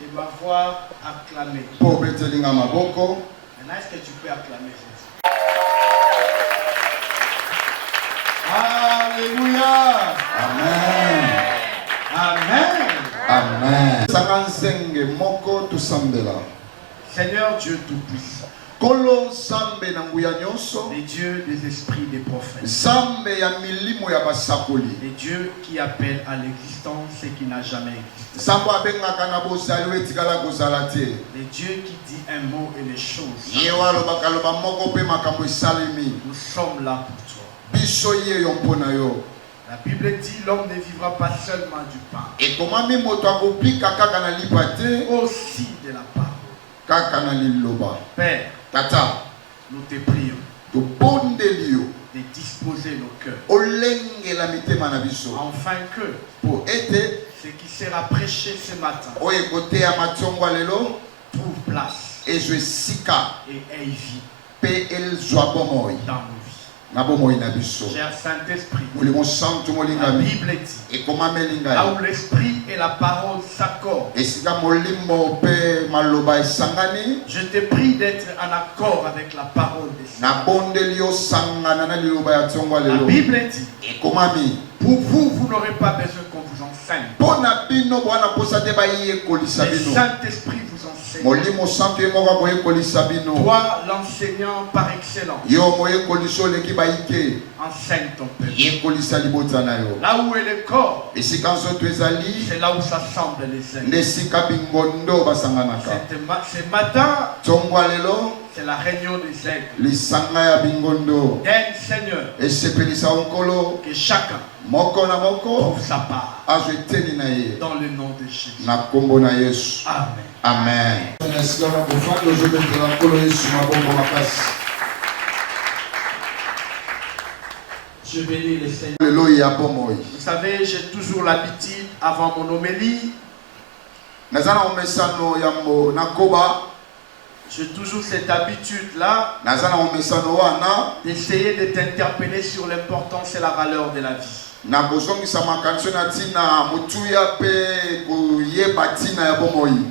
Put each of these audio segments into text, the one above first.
Il va voir acclamer. Maintenant, est-ce que tu peux acclamer Jésus? Alléluia. Amen. Amen. Amen. Seigneur Dieu Tout-Puissant, les dieux des esprits des prophètes, les dieux qui appellent à l'existence ce qui n'a jamais existé, les dieux qui disent un mot et les choses. Nous sommes là pour toi. La Bible dit l'homme ne vivra pas seulement du pain, aussi de la parole. Père, Tata, nous te prions de disposer nos cœurs, afin que ce qui sera prêché ce matin trouve place et ait vie dans nos vies. Cher Saint-Esprit, la Bible dit, là où l'Esprit et la parole s'accordent, je te prie d'être en accord avec la parole de Dieu. La Bible dit, pour vous, vous n'aurez pas besoin qu'on vous enseigne. Le Saint-Esprit vous enseigne. Toi, l'enseignant par excellence, enseigne ton peuple. Là où est le corps, c'est là où s'assemblent les ailes. Ce matin, c'est la réunion des aigles. Seigneur, que chacun trouve sa part. Dans le nom de Jésus. Amen. Amen. Je bénis le Seigneur. Vous savez, j'ai toujours l'habitude, avant mon homélie, j'ai toujours cette habitude-là d'essayer de t'interpeller sur l'importance et la valeur de la vie.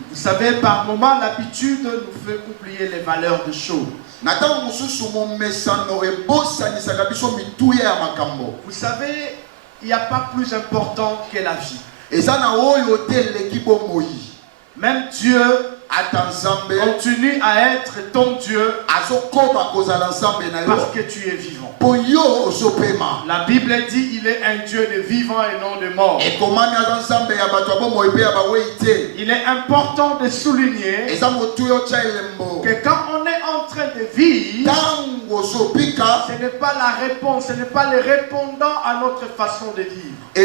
Vous savez, par moments, l'habitude nous fait oublier les valeurs de choses. Vous savez, il n'y a pas plus important que la vie. Même Dieu continue à être ton Dieu parce que tu es vivant. La Bible dit il est un Dieu de vivant et non de mort. Il est important de souligner que quand on est en train de vivre, ce n'est pas la réponse, ce n'est pas le répondant à notre façon de vivre. La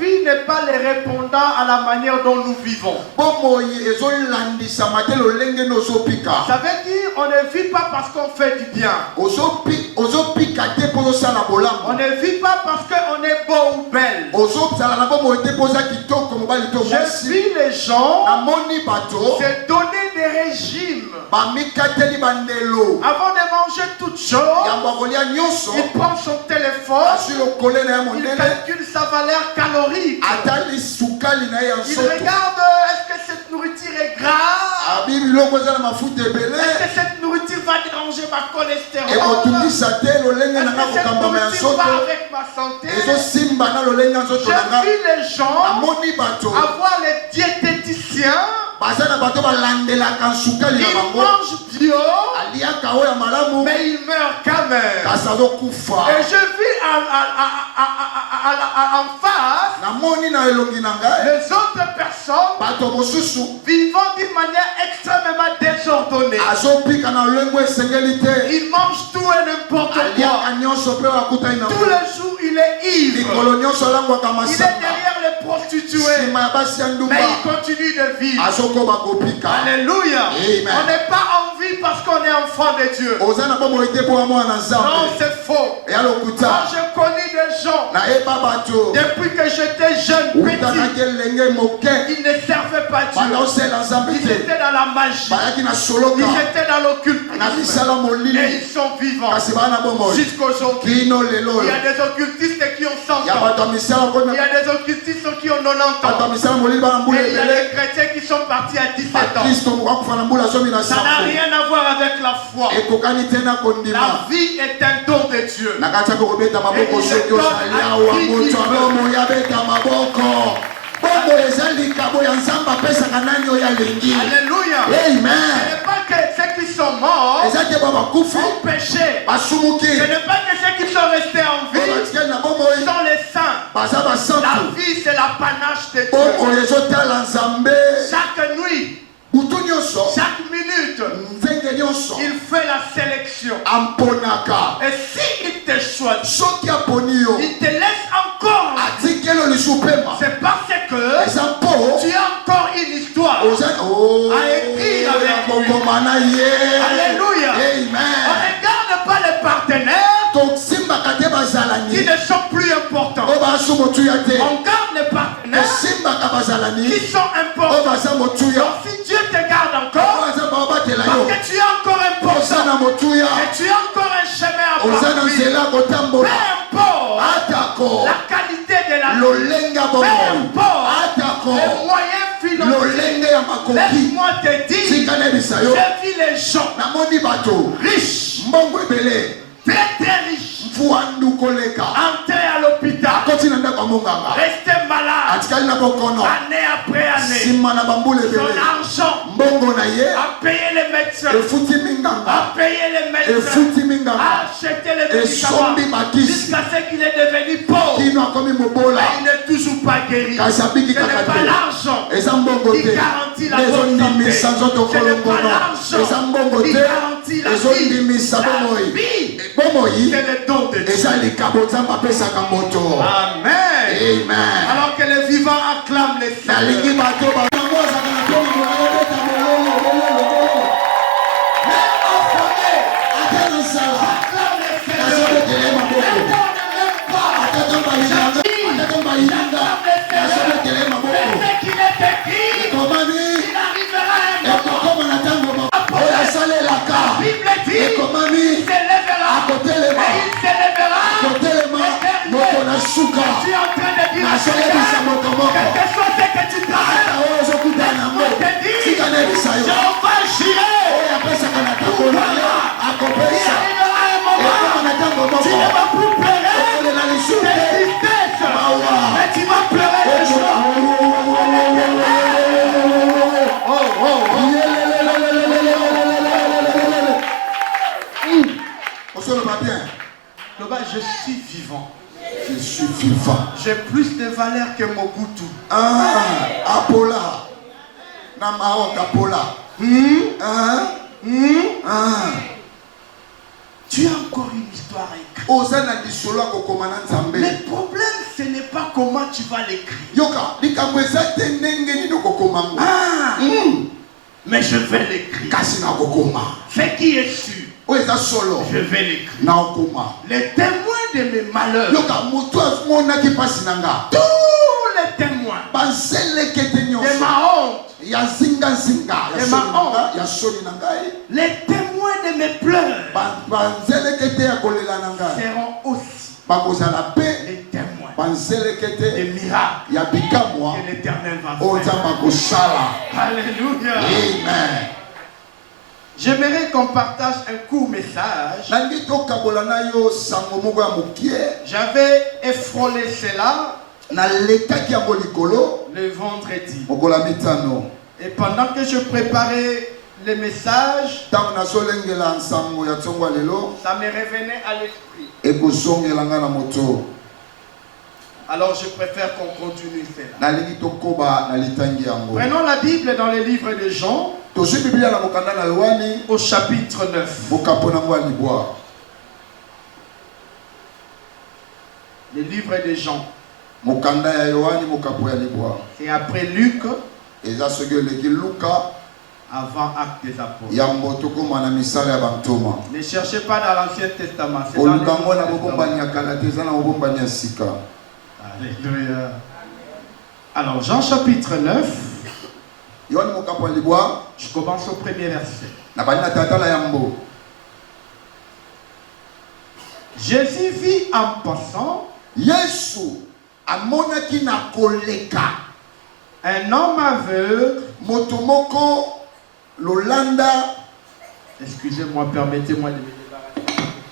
vie n'est pas le répondant à la manière dont nous vivons. Ça veut dire on ne vit pas parce qu'on fait du bien. On ne vit pas parce qu'on est beau ou belle. Je vis les gens se donner des régimes. Avant de manger toutes choses, il prend son téléphone, il calcule sa valeur calorique. Il regarde est-ce que cette nourriture est grasse, est-ce que cette nourriture va déranger ma cholestérol, est-ce que cette nourriture va avec ma santé. J'ai vu les gens avoir les diététiciens. Ils mangent bio, mais ils meurent quand même. Et je vis en face les autres personnes vivant d'une manière extrêmement désordonnée. Ils mangent tout et n'importe quoi. Tous les jours, il est ivre. Il est derrière les prostituées, mais il continue de vivre. Alléluia. Amen. On n'est pas en vie parce qu'on est enfant de Dieu. Non, c'est faux. Moi, je connais des gens depuis que j'étais jeune, petit, Ils ne servaient pas Dieu. Ils étaient dans la magie. Ils étaient dans l'occultisme. Et ils sont vivants jusqu'aujourd'hui. Il y a des occultistes qui ont 100 ans. Il y a des occultistes qui ont 90 ans. Et il y a des chrétiens qui sont partis à 17 ans. Ça n'a rien à voir avec la foi. La vie est un don de Dieu. Alléluia. Amen. Ce n'est pas que ceux qui sont morts ont péché. Ce n'est pas que ceux qui sont restés en vie sont les saints. La vie, c'est l'apanage de Dieu. Chaque nuit, chaque minute, il fait la sélection. Et s'il te choisit, il te laisse encore. C'est parce que tu as encore une histoire à écrire avec lui. Alléluia. On ne garde pas les partenaires qui ne sont plus importants. On garde les partenaires qui sont importants. Donc si Dieu te garde encore, parce que tu es encore important et tu as encore un chemin à parcourir, peu importe la qualité de la vie, peu importe les moyens financiers, laisse-moi te dire, j'ai vu les gens riches, très très riches, entrer à l'hôpital, rester malade, année après année, son argent à payer les médecins, à payer les médecins, à acheter les médicaments, jusqu'à ce qu'il est devenu pauvre. Il n'est toujours pas guéri. Ce n'est pas l'argent qui garantit la bonne santé. Ce n'est pas l'argent qui garantit la vie. La vie, c'est le don de Dieu. Amen. Alors que les vivants acclament les Seigneurs. Je suis en train de dire à quelqu'un, quel que soit ce que tu traverses, je te dis, Jéhovah Jireh, pour toi, il arrivera un moment, tu ne vas plus pleurer de tristesse, mais tu vas pleurer de joie. Je suis vivant. Je suis vivant. J'ai plus de valeur que Mobutu. Apola. Namaot Apola. Tu as encore une histoire à écrire. Le problème, ce n'est pas comment tu vas l'écrire. Mais je vais l'écrire. Ce qui est sûr, je vais l'écrire. Les témoins de mes malheurs, tous les témoins de ma honte, les témoins de mes pleurs seront aussi les témoins des miracles que l'Éternel va faire. Alléluia. Amen. J'aimerais qu'on partage un court message. J'avais effleuré cela le vendredi. Et pendant que je préparais le message, ça me revenait à l'esprit. Alors je préfère qu'on continue cela. Prenons la Bible dans le livre de Jean, au chapitre 9. Le livre de Jean. C'est après Luc, avant Actes des Apôtres. Ne cherchez pas dans l'Ancien Testament, c'est dans le Nouveau Testament. Alléluia. Alors, Jean chapitre 9, je commence au premier verset. Jésus vit en passant un homme aveugle. Excusez-moi, permettez-moi de me débarrasser.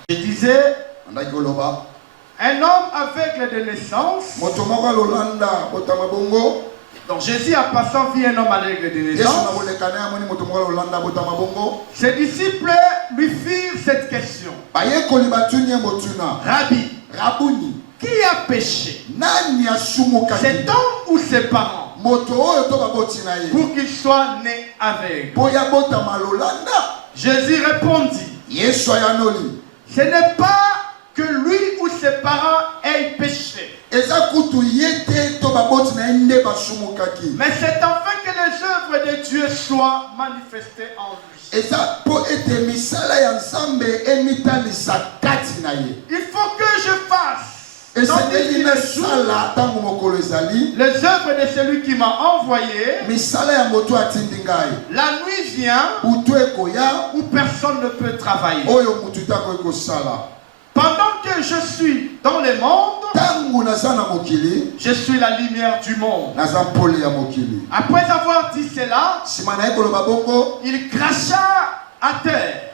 Je disais, un homme aveugle de naissance. Donc Jésus en passant vit un homme aveugle de naissance. Ses disciples lui firent cette question. Rabbi, qui a péché? Cet homme ou ses parents? Pour qu'il soit né aveugle. Jésus répondit, ce n'est pas que lui ou ses parents aient péché, mais c'est afin que les œuvres de Dieu soient manifestées en lui. Il faut que je fasse les œuvres de celui qui m'a envoyé. La nuit vient où personne ne peut travailler. Pendant que je suis dans le monde, je suis la lumière du monde. Après avoir dit cela, il cracha à terre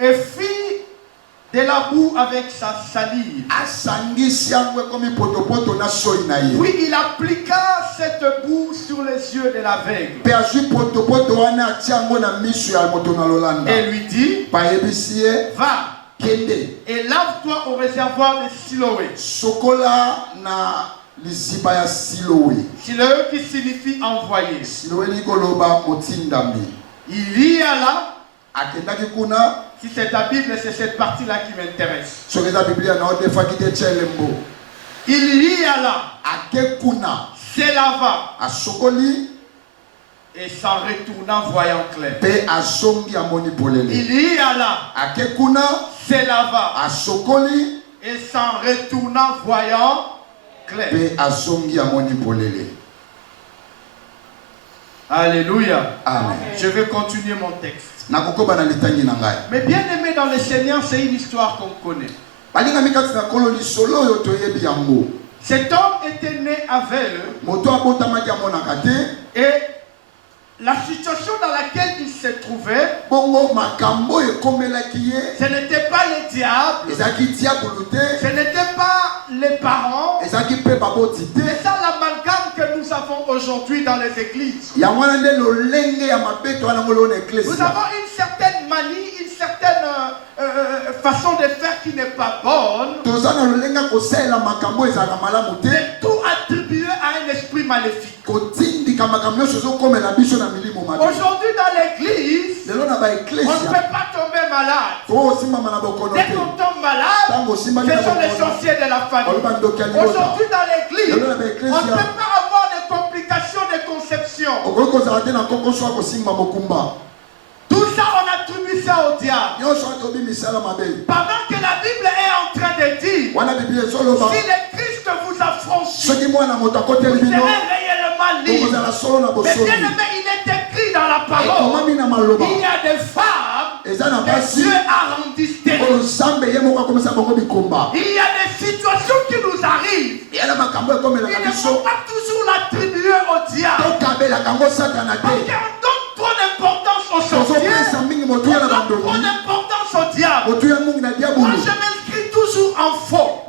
et fit de la boue avec sa salive. Puis il appliqua cette boue sur les yeux de l'aveugle et lui dit, va et lave-toi au réservoir de Siloé. Siloé qui signifie envoyé. Il y alla. Si c'est ta Bible, c'est cette partie-là qui m'intéresse. Il y alla, se lava et s'en retourna voyant clair. Il y alla, se lava et s'en retourna voyant clair. Alléluia. Amen. Je vais continuer mon texte. Mais bien aimé dans le Seigneur, c'est une histoire qu'on connaît. Cet homme était né aveugle et la situation dans laquelle il se trouvait, ce n'était pas le diable, ce n'était pas les parents, c'est ça l'amalgame que nous avons aujourd'hui dans les églises. Nous avons une certaine manie, une certaine façon de faire qui n'est pas bonne, de tout attribuer à un esprit maléfique. Aujourd'hui dans l'église, on ne peut pas tomber malade. Dès qu'on tombe malade, ce sont les sorciers de la famille. Aujourd'hui dans l'église, on ne peut pas avoir de complications de conception. Tout ça, on attribue ça au diable. Pendant que la Bible est en train de dire, si le Christ vous a franchi, vous serez réellement libre. Mais bien aimé, il est écrit dans la parole, il y a des femmes que Dieu a rendues stériles. Il y a des situations qui nous arrivent. Il ne faut pas toujours l'attribuer au diable. Parce qu'on donne trop d'importance aux sorciers, on donne trop d'importance au diable. Moi, je m'inscris toujours en faux.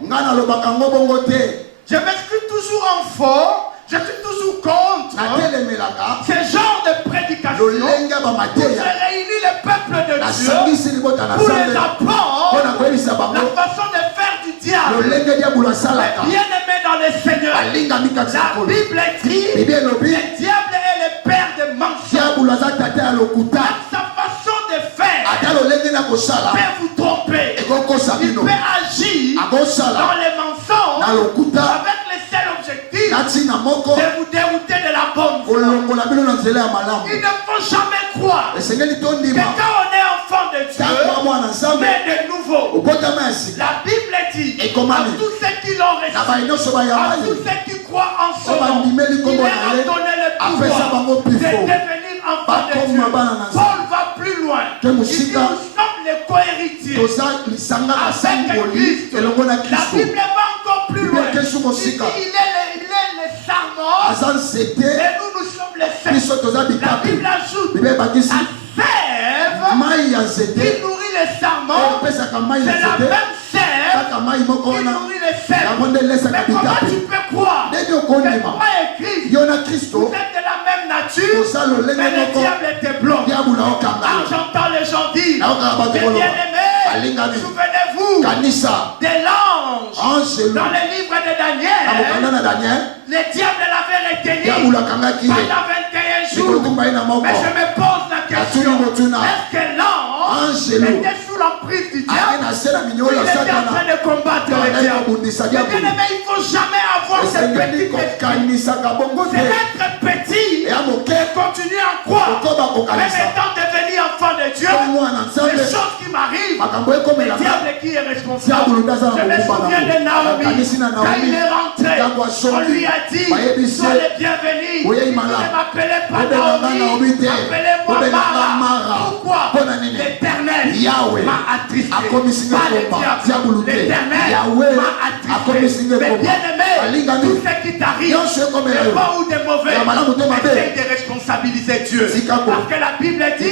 Je m'inscris toujours en faux. Je suis toujours contre ce genre de prédication pour réunir le peuple de Dieu, pour les apprendre la façon de faire du diable. Mais bien aimé dans le Seigneur, la Bible écrit le diable est le père des mensonges. Sa façon de faire peut vous tromper. Il peut agir dans les mensonges avec le seul objectif de vous dérouter de la bonne voie. Il ne faut jamais croire que quand on est enfant de Dieu, mais de nouveau, la Bible dit à tous ceux qui l'ont reçu, à tous ceux qui croient en son nom, il leur a donné le pouvoir de devenir enfants de Dieu. Paul va plus loin. Il dit, nous sommes les co-héritiers avec Christ. La Bible va encore plus loin. Il est le sarment et nous sommes les sèves. La Bible ajoute la sève qui nourrit les sarments. C'est la même sève qui nourrit les sèves. Mais comment tu peux croire que toi et Christ, vous êtes de la même nature, mais le diable était blanc. Quand j'entends les gens dire, mes bien-aimés, souvenez-vous de l'ange dans le livre de Daniel. Le diable l'avait retenu pendant 21 jours. Mais je me pose la question, est-ce que l'ange était sous l'emprise du diable ou il était en train de combattre le diable? Mais bien aimé, il ne faut jamais avoir cette petite esprit. C'est être petit et continuer à croire. Même étant devenu enfant de Dieu, les choses qui m'arrivent, le diable qui est responsable. Je me souviens de Naomi, quand il est rentré, on lui a dit, sois le bienvenu. Il ne m'appelait pas Naomi, appelez-moi Mara. Pourquoi? L'Éternel m'a attristé. Pas le diable. L'Éternel m'a attristé. Mais bien aimé, tout ce qui t'arrive, de bon ou de mauvais, essaye de responsabiliser Dieu. Parce que la Bible dit,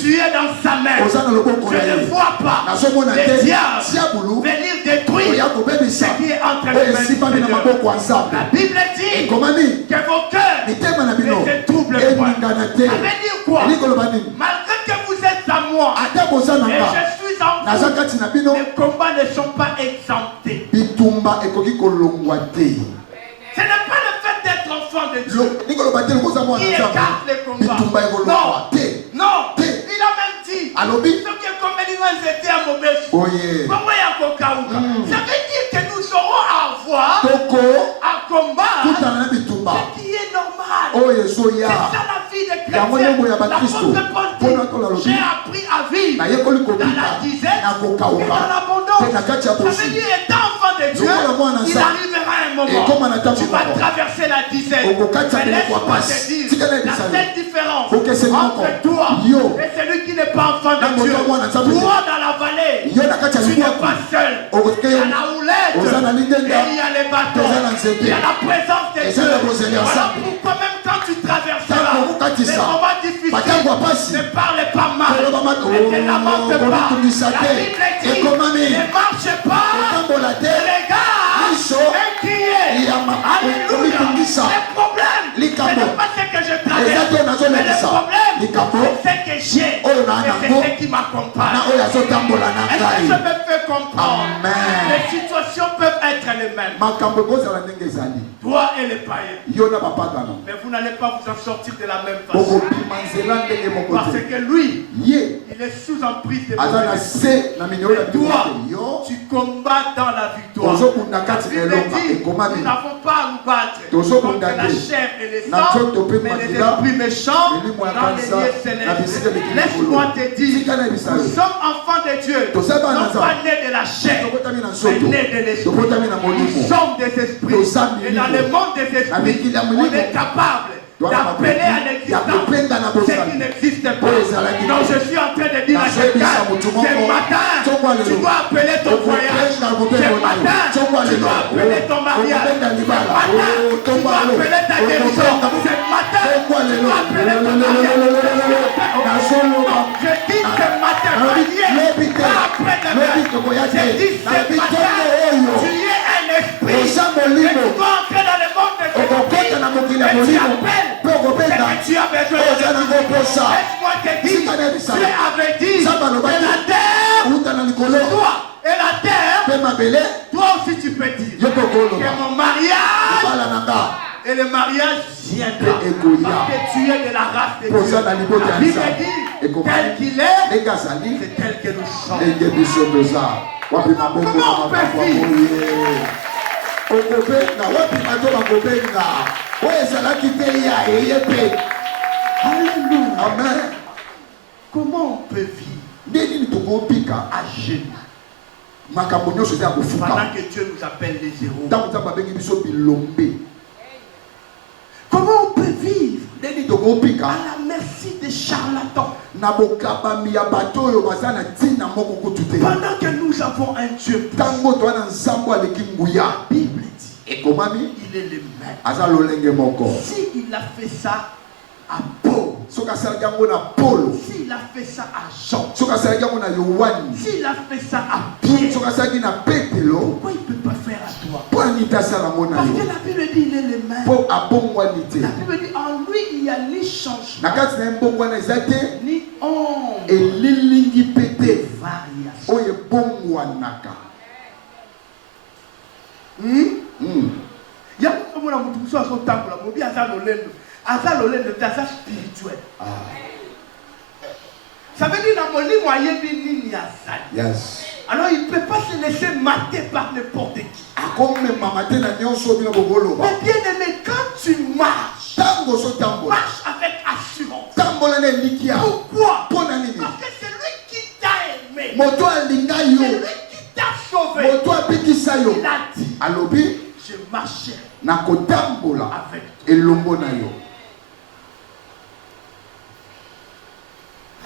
tu es dans sa main. Je ne vois pas le diable venir détruire ce qui est entre les mains de Dieu. La Bible dit que vos cœurs ne se troublent point. Ça veut dire quoi? Malgré que vous êtes à moi et je suis en vous, les combats ne sont pas exemptés. Ce n'est pas le fait d'être enfant de Dieu qui écarte les combats. Non, il a même dit ceux qui étaient à mauvais choix. Ça veut dire que nous aurons à avoir à combattre ce qui est normal. C'est ça la vie de chrétien. L'apôtre Paul dit, j'ai appris à vivre dans la disette et dans l'abondance. Ça veut dire étant enfant de Dieu, il arrivera un moment tu vas traverser la disette. Mais laisse-moi te dire la seule différence entre toi et celui qui n'est pas enfant de Dieu. Toi dans la vallée, tu n'es pas seul. Il y a la houlette et il y a les bateaux. Il y a la présence de Dieu. Voilà pourquoi même quand tu traverseras les moments difficiles, ne parlez pas mal. Ne te lamente pas. La Bible dit, ne marche pas, regarde, inquiet. Alléluia. Le problème, ce n'est pas ce que je traverse, mais le problème, c'est ce que j'ai et c'est ce qui m'accompagne. Est-ce que je me fais comprendre? Les situations peuvent être les mêmes. Toi et les païens. Mais vous n'allez pas vous en sortir de la même façon. Parce que lui, il est sous emprise de mauvais. Et toi, tu combats dans la victoire. La Bible dit, nous n'avons pas à nous battre contre la chair et les sangs, mais les esprits méchants dans les lieux célestes. Laisse-moi te dire, nous sommes enfants de Dieu, non pas nés de la chair, mais nés de l'esprit. Nous sommes des esprits. Et dans le monde des esprits, on est capable d'appeler à l'existence ce qui n'existe pas. Donc je suis en train de dire à quelqu'un, ce matin, tu dois appeler ton voyage. Ce matin, tu dois appeler ton mariage. Ce matin, tu dois appeler ta guérison. Ce matin, tu dois appeler ton mariage. Je dis ce matin, je dis ce matin, tu es un esprit et tu dois entrer dans le monde des esprits et tu appelles ce que tu as besoin de. Laisse-moi te dire, tu es averti et la terre, toi et la terre, toi aussi tu peux dire que mon mariage et le mariage viendra parce que tu es de la race de Dieu. La Bible dit, tel qu'il est, c'est tel que nous sommes. Comment on peut vivre? Alléluia. Amen. Comment on peut vivre à genoux? Pendant que Dieu nous appelle les héros. Comment on peut vivre à la merci des charlatans? Pendant que nous avons un Dieu, la Bible dit, il est le même. S'il a fait ça à Paul, s'il a fait ça à Jean, s'il a fait ça à Pierre, pourquoi il ne peut pas faire à toi? Parce que la Bible dit il est le même. La Bible dit en lui il n'y a ni changement, ni ombre, variation. Il y a spirituel. Ça veut dire Yes. alors il ne peut pas se laisser mater par n'importe qui. Mais bien aimé, quand tu marches, marche avec assurance. Pourquoi? Parce que c'est lui qui t'a aimé, c'est lui qui t'a sauvé. Il a dit, je marcherai avec toi.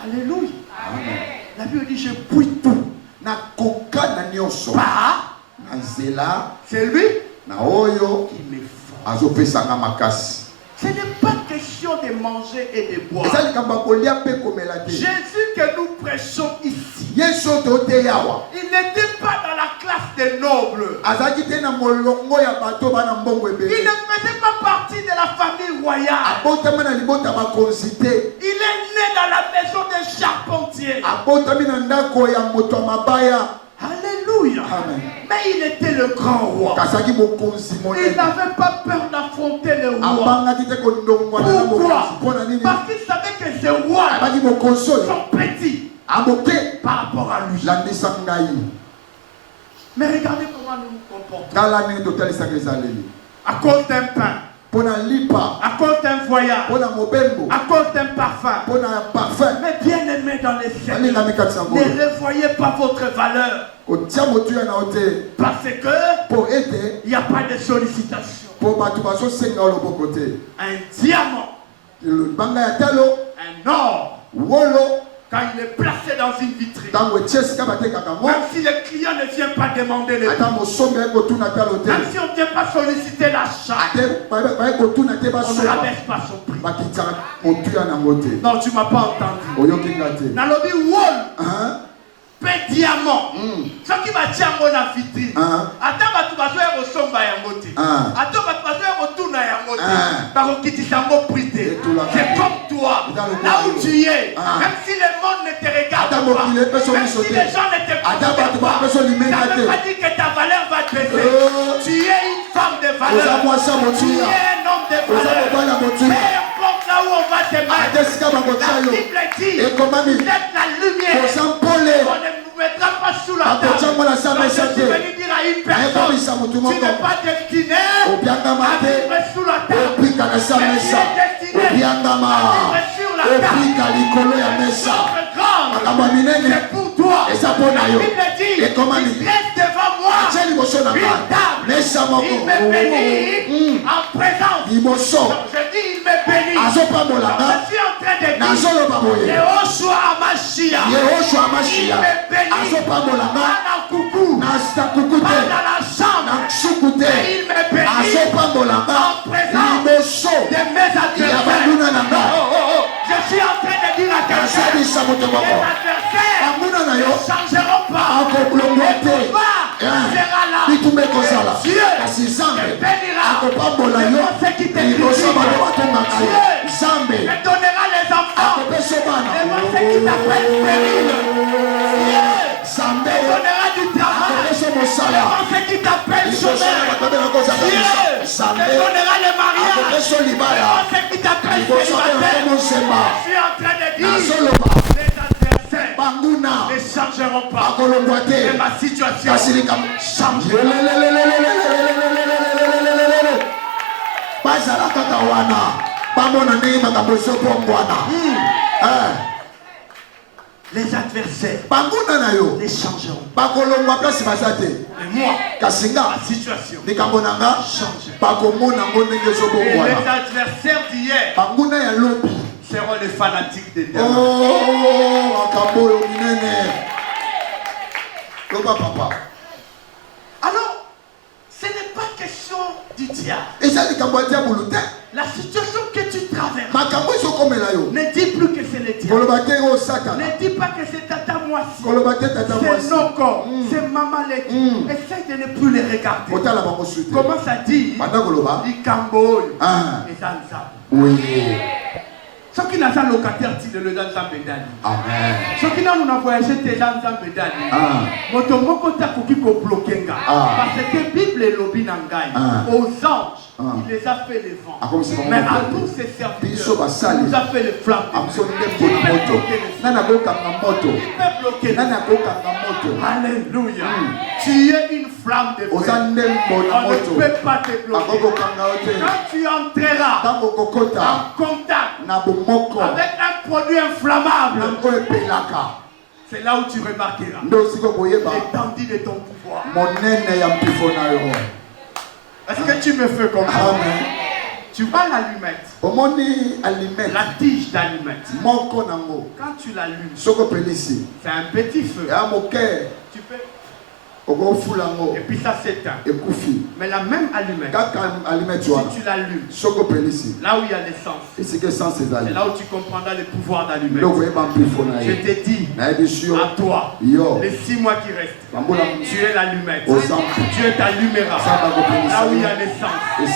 Alléluia. Amen. La Bible dit, je puis tout. C'est lui qui me forme. Ce n'est pas question de manger et de boire. Jésus que nous prêchons ici, il n'était pas dans la classe des nobles. Il ne faisait pas partie de la famille royale. Il est né dans la maison des charpentiers. Alléluia. Amen. Mais il était le grand roi. Il n'avait pas peur d'affronter le roi. Pourquoi? Parce qu'il savait que ces rois sont petits par rapport à lui. Mais regardez comment nous nous comportons. À cause d'un pain, à cause d'un voyage, à cause d'un parfum. Mais bien aimé dans les cieux, ne revoyez pas votre valeur. Parce que il n'y a pas de sollicitation. Un diamant, un or, quand il est placé dans une vitrine, même si le client ne vient pas demander le prix, même si on ne vient pas solliciter l'achat, on ne rabaisse pas son prix. Non, tu ne m'as pas entendu. Nalobi wall, diamant, ce qui va dire dans la vitrine. Attends, tu vas faire au somba et en moté. Attends, tu vas faire au tourna et en moté. Par contre, tu t'en vas prêter. C'est comme toi, là où tu es. Même si le monde ne te regarde pas, même si les gens ne te considèrent pas, ça ne veut pas dire que ta valeur va te baisser. Tu es une femme de valeur. Tu es un homme de valeur. Peu importe là où on va te mettre. La Bible dit, laisse la lumière. On ne nous mettra pas sous la table. Donc je suis venu dire à une personne, tu n'es pas destiné à vivre sous la table. Mais tu es destiné à vivre sur la table. C'est pour toi. La Bible dit, il reste devant moi une table. Il me bénit en présence. Donc je dis, il me bénit. Donc je suis en train de dire, Yehoshua Hamashiach, il me bénit. Pas dans le coucou, pas dans la chambre, mais il me bénit en présence de mes adversaires. Je suis en train de dire à quelqu'un, les adversaires ne changeront pas. Le combat sera là. Et Dieu te bénira. Devant ceux qui te critiquent, Dieu te donnera les enfants. Devant ceux qui t'appellent stérile, Dieu te donnera du travail. Devant ceux qui t'appellent chômeur, Dieu te donnera le mariage. Devant ceux qui t'appellent célibataire, je suis en train de dire, les adversaires ne changeront pas. Et ma situation changera. Les adversaires les changeront. Et moi, ma situation change. Et les adversaires d'hier seront les fanatiques de demain. Alors, ce n'est pas question du diable. La situation que tu traverses ne dis plus que c'est le diable. Ne dis pas que c'est tata Moissi, c'est non corps, c'est maman Leki. Essaye de ne plus les regarder. Comment ça dit? Il camboy et Zanzab. Ceux qui n'ont pas locataire, ils le donnent sans bédani. Ceux qui n'ont pas voyagé, ils le donnent sans bédani. Motomoko takuki ko bloquenga. Parce que la Bible est lobby nangai. Aux anges, il les a fait les vents. Mais à tous ces serviteurs, il nous a fait les flammes. Qui peut bloquer? Alléluia. Tu es une flamme de feu. On ne peut pas te bloquer. Quand tu entreras en contact avec un produit inflammable, c'est là où tu remarqueras l'étendue de ton pouvoir. Est-ce que tu me fais comprendre? Tu vois l'allumette, la tige d'allumette. Quand tu l'allumes, c'est un petit feu. Tu peux. Et puis ça s'éteint. Mais la même allumette, si tu l'allumes, là où il y a l'essence, c'est là où tu comprendras le pouvoir d'allumette. Je te dis, à toi, les 6 mois qui restent, tu es l'allumette. Dieu t'allumeras là où il y a l'essence. Et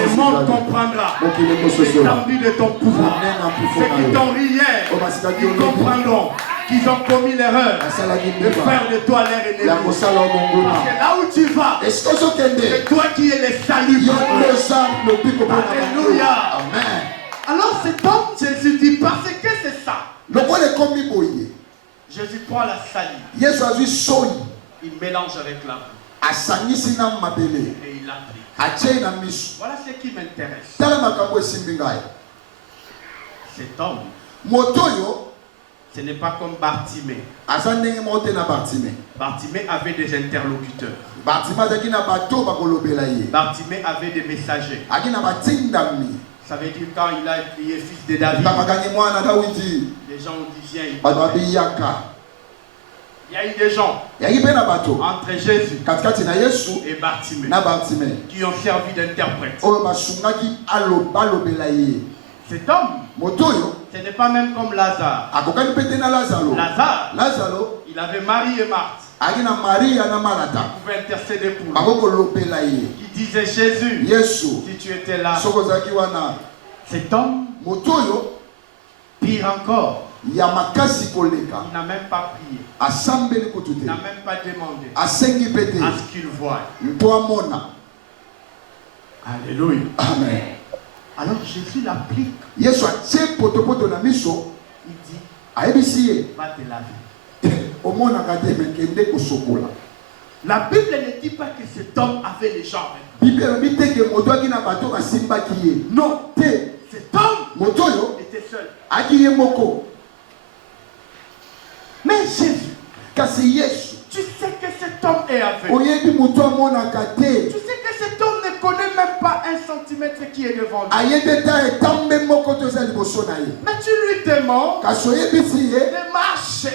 le monde comprendra l'étendue de ton pouvoir. Ceux qui t'ont ri hier, ils comprendront qu'ils ont commis l'erreur de faire de toi leur ennemi. Parce que là où tu vas, c'est toi qui es le salut. Alléluia. Amen. Alors cet homme, Jésus dit, parce que c'est ça. Jésus prend la salive. Il mélange avec la boue. Et il l'applique. Voilà ce qui m'intéresse. Cet homme, ce n'est pas comme Bartimée. Bartimée avait des interlocuteurs. Bartimée avait des messagers. Ça veut dire quand il a crié fils de David, les gens ont dit viens. Il y a eu des gens entre Jésus et Bartimée qui ont servi d'interprète. Cet homme, ce n'est pas même comme Lazare. Lazare, il avait Marie et Marthe. Il pouvait intercéder pour lui. Il disait Jésus, si tu étais là. Cet homme, pire encore, il n'a même pas prié. Il n'a même pas demandé à ce qu'il voie. Alléluia. Amen. Alors Jésus l'applique. Il dit, va te laver. La Bible ne dit pas que cet homme avait les jambes. Non, cet homme était seul. Mais Jésus, tu sais que cet homme est aveugle. Tu sais que cet homme ne connaît même pas un centimètre qui est devant lui. Mais tu lui demandes de marcher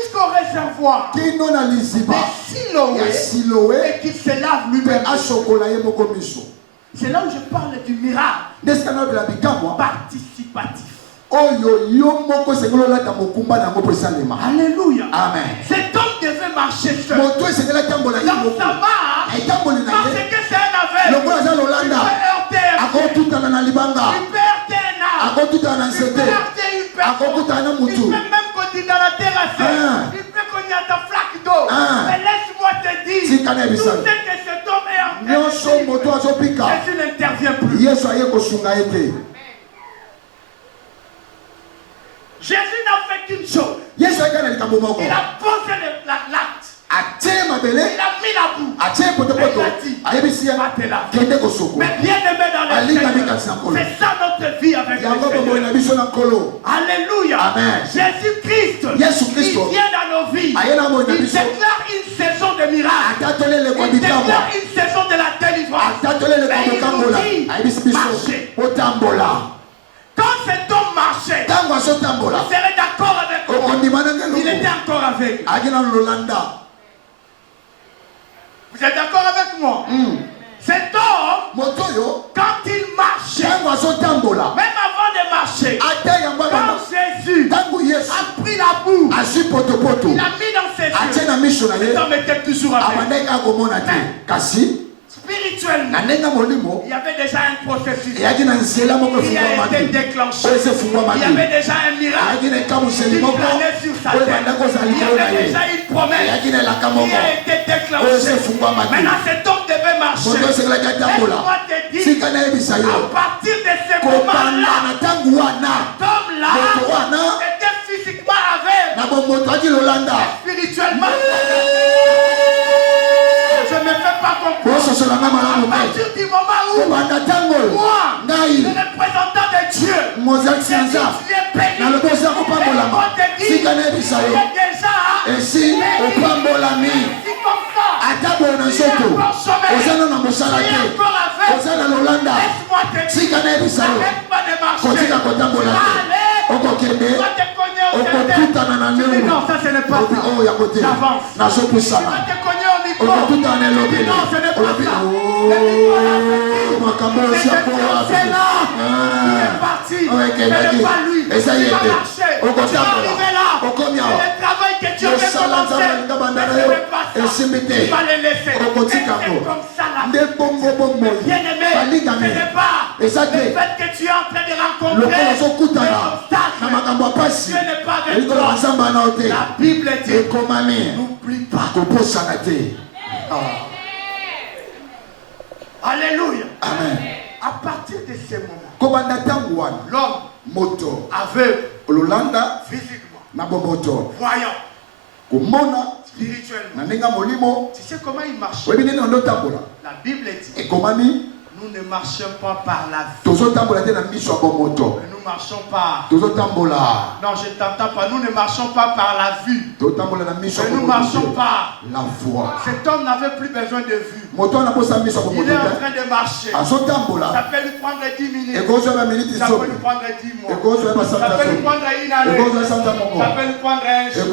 jusqu'au réservoir de Siloé et qu'il se lave lui-même. C'est là où je parle du miracle participatif. Alléluia. Amen. Cet homme devait marcher seul. Dans sa marche, parce que c'est un aveugle. Il peut heurter un pied. Il peut heurter un arbre. Il peut heurter une personne. Il peut même continuer dans la terrasse. Il peut cogner ta flaque d'eau. Mais laisse-moi te dire, tout ce que cet homme est en train de dire, Jésus n'intervient plus. Jésus n'a fait qu'une chose. Il a posé l'acte. Il a mis la boue. Et il a dit, va te laver. Mais bien aimé dans le Seigneur, c'est ça notre vie avec le Seigneur. Alléluia. Jésus-Christ, il vient dans nos vies. Il déclare une saison de miracles. Il déclare une saison de la délivrance. Mais il nous dit, marchez. Quand cet homme marchait, il serait d'accord avec moi. Il était encore avec. Vous êtes d'accord avec moi? Cet homme, quand il marchait, même avant de marcher, quand Jésus a pris la boue, il a mis dans ses yeux, cet homme était toujours avec. Spirituellement, il y avait déjà un processus qui a été déclenché. Il y avait déjà un miracle qui planait sur sa tête. Il y avait déjà une promesse qui a été déclenchée. Maintenant cet homme devait marcher. Laisse-moi te dire, à partir de ce moment-là, cet homme-là était physiquement aveugle, spirituellement. Je ne me fais pas comprendre. À partir du moment où moi, le représentant de Dieu, je suis béni. Laisse-moi te dire, il est déjà non, ça ce n'est pas ça. J'avance. Tu vas te cogner au micro. Non, ce n'est pas ça. C'est là. Il est parti. Ce n'est pas lui. Il va marcher. Tu vas arriver là. Le travail que tu avais commencé, mais ce n'est pas ça. Tu vas le laisser. C'est comme ça là. Bien aimé, ce n'est pas le fait que tu es en train de rencontrer les obstacles. Dieu n'est pas avec toi. La Bible dit, n'oublie pas. Alléluia. Amen. À partir de ce moment, l'homme aveugle, physiquement, voyant, spirituellement. Tu sais comment il marche? La Bible dit, nous ne marchons pas par la vue. Nous marchons pas. Non, je ne t'entends pas. Nous ne marchons pas par la vue. Nous marchons par la foi. Cet homme n'avait plus besoin de vue. Il est en train de marcher. Ça peut lui prendre 10 minutes. Ça peut lui prendre 10 mois. Ça peut lui prendre une année. Ça peut lui prendre un jour.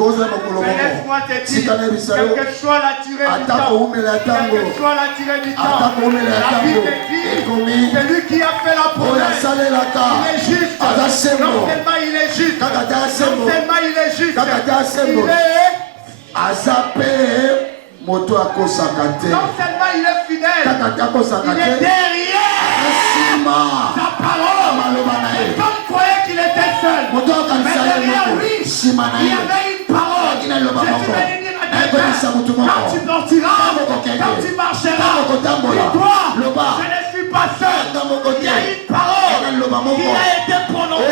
Mais laisse-moi te dire, quelle que soit la durée du temps, la Bible dit, celui qui a fait la promesse, il est juste. Non seulement il est juste, il est fidèle, il est derrière sa parole. Comme croyait qu'il était seul, mais derrière lui, il y avait une parole. Je suis venu dire à quelqu'un, quand tu sortiras, quand tu marcheras, dis-toi, je ne suis pas seul. Il y a une parole qui a été prononcée.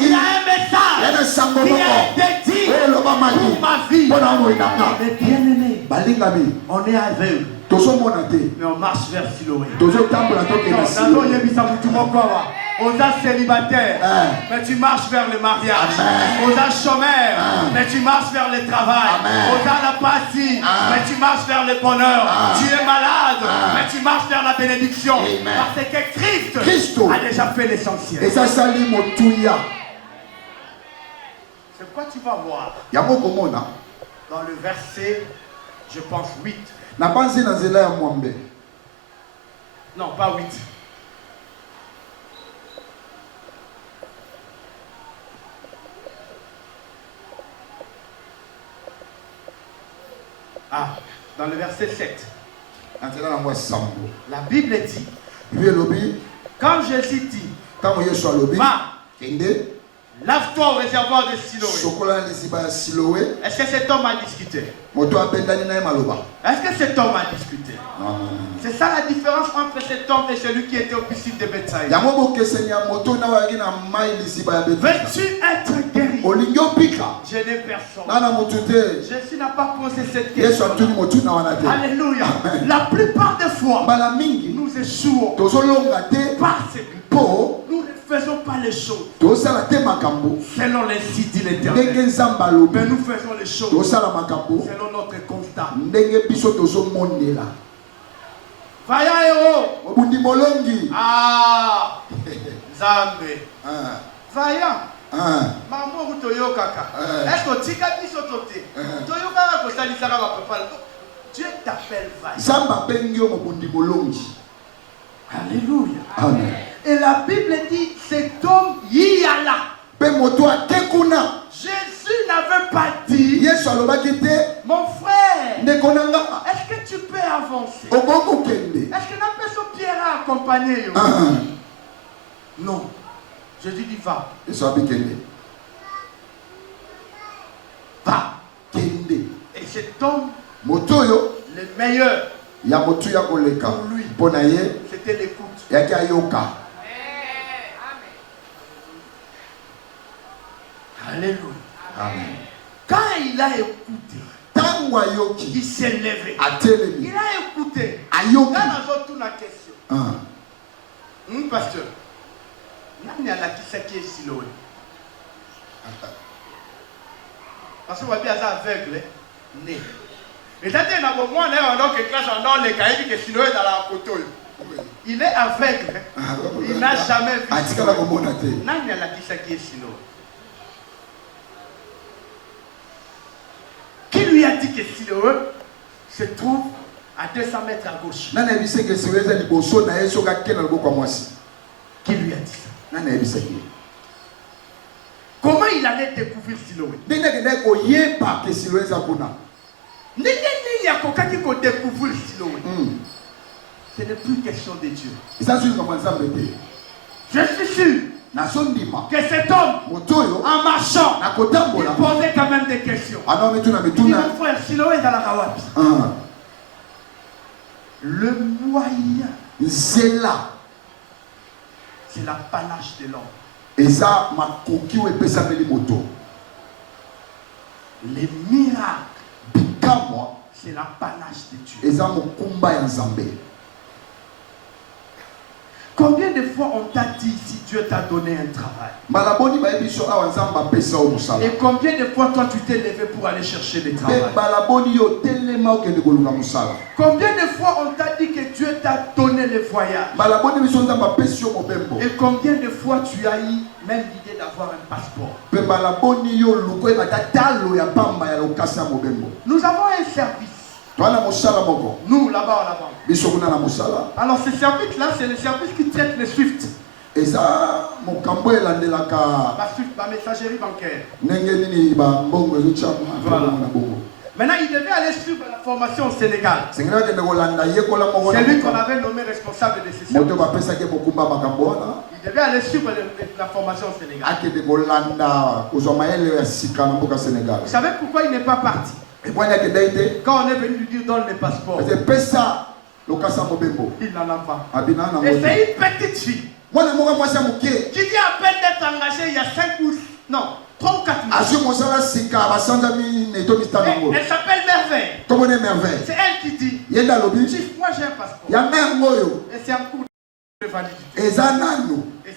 Il y a un message qui a été dit pour ma vie. Mais bien aimé, on est aveugle, mais on marche vers Siloé. On est célibataire, mais tu marches vers le mariage. On est chômeur, mais tu marches vers le travail. On est la passive, mais tu marches vers le bonheur. Tu es malade, mais tu marches vers la bénédiction. Parce que Christ a déjà fait l'essentiel. C'est quoi tu vas voir dans le verset, je pense 8. Non, pas 8. Dans le verset 7. La Bible dit, quand Jésus dit, va, Lave-toi au réservoir de Siloé. Est-ce que cet homme a discuté? Est-ce que cet homme a discuté? C'est ça la différence entre cet homme et celui qui était au piscine de Bethsaïda. Veux-tu être guéri? Je n'ai personne. Jésus n'a pas posé cette question. Alléluia. La plupart des fois, nous échouons parce que nous ne faisons pas les choses selon les sites de l'Éternel. Mais nous faisons les choses selon notre constat. Vaya héros. Ah, Zambé. Vaya. Maman Toyokaka. Est-ce que tu as dit ce côté? Toyokaka ko salisaka ba papa. Dieu t'appelle Vaya. Alléluia. Amen. Et la Bible dit cet homme y alla. Jésus n'avait pas dit mon frère, est-ce que tu peux avancer? Est-ce que la personne Pierre a accompagné? Non. Jésus dit va. Va. Et cet homme, le meilleur pour lui, c'était l'écoute. Alléluia. Amen. Quand il a écouté, il s'est levé. Il a écouté. Là, nous avons toute la question. Pasteur, il y a la qui est Siloé. Parce que vous avez aveugle, né. Et ça, c'est un moment où classe en or, les cahiers qui Siloé dans la photo. Il est aveugle. Il n'a jamais vu. Il y a la qui est Siloé. Qui lui a dit que Siloé se trouve à 200 mètres à gauche? Qui lui a dit ça? Comment il allait découvrir Siloé? Ce n'est plus question de Dieu. Je suis sûr que cet homme, en marchant, il posait quand même des questions. Il dit, mon frère, Siloé dans la Rawapi. Le moyen, c'est la panache de l'homme. Les miracles, c'est la panache de Dieu. Combien de fois on t'a dit si Dieu t'a donné un travail? Et combien de fois toi tu t'es levé pour aller chercher le travail? Combien de fois on t'a dit que Dieu t'a donné le voyage? Et combien de fois tu as eu même l'idée d'avoir un passeport? Nous avons un service. Nous, là-bas, en avant. Alors, ce service-là, c'est le service qui traite les Swift. Ma messagerie bancaire. Voilà. Maintenant, il devait aller suivre la formation au Sénégal. C'est lui qu'on avait nommé responsable de ce service. Il devait aller suivre la formation au Sénégal. Vous savez pourquoi il n'est pas parti? Quand on est venu lui dire donne le passeport, il n'en a pas. Et c'est une petite fille qui vient à peine d'être engagée il y a 5 ou 3 ou 4 mois. Elle s'appelle Merveille. C'est elle qui dit Chief, moi j'ai un passeport. Et c'est en cours de validité. Et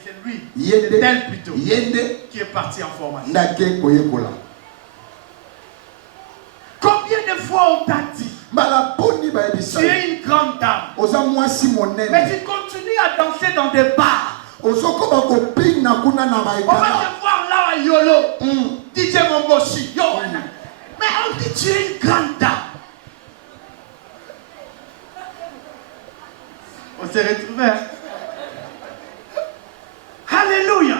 c'est lui, c'est elle plutôt, qui est parti en formation. Combien de fois on t'a dit tu es une grande dame, mais tu continues à danser dans des bars. On va te voir là à Yolo, DJ Momboshi. Mais on dit tu es une grande dame. On s'est retrouvés. Alléluia.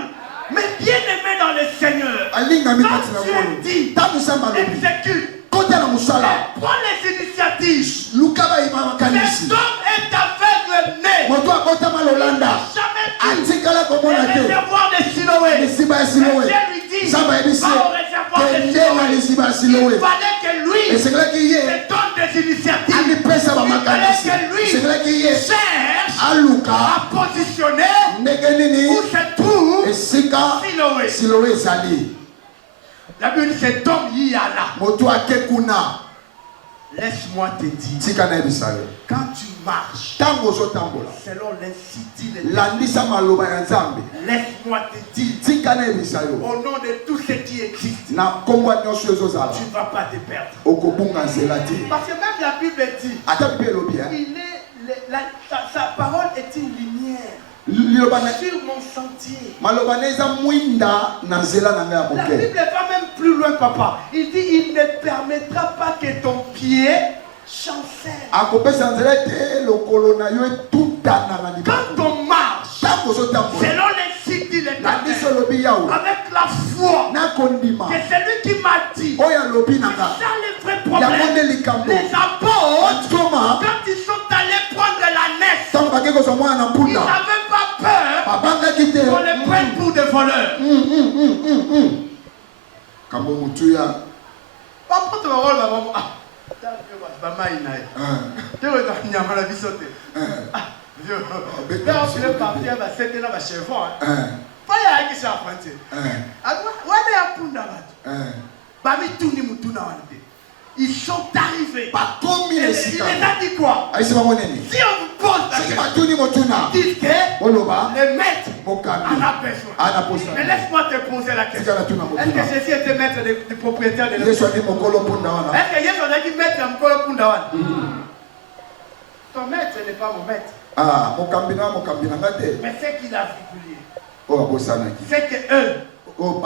Mais bien aimé dans le Seigneur, quand Dieu dit, exécute. Prends les initiatives. Cet homme est aveugle né. Il n'a jamais le réservoir de Siloé. Et Dieu lui dit, va au réservoir de Siloé. Il fallait que lui se donne des initiatives. Il fallait que lui cherche à positionner où se trouve Siloé. La Bible dit cet homme y alla. Laisse-moi te dire, quand tu marches selon l'institut, laisse-moi te dire, au nom de tout ce qui existe, tu ne vas pas te perdre. Parce que même la Bible dit, sa parole est une lumière sur mon sentier. La Bible va même plus loin, papa. Il dit, il ne permettra pas que ton pied chancelle. Quand on marche selon les sites de l'Éternel, avec la foi que c'est lui qui m'a dit, c'est ça le vrai problème. Les apôtres, quand ils sont allés prendre la nef, ils n'avaient pas peur qu'on les prenne pour des voleurs. Papa, tu vas voir la maman. Ils sont arrivés. Il les a dit quoi? Si on vous pose la question, dites que le maître en a besoin. Mais laisse-moi te poser la question. Est-ce que Jésus était maître des propriétaires de l'Église? Est-ce que Jésus a dit maître à Mkolo Pundawan? Ton maître n'est pas mon maître. Mais c'est qu'il a oublié. C'est que eux. Non,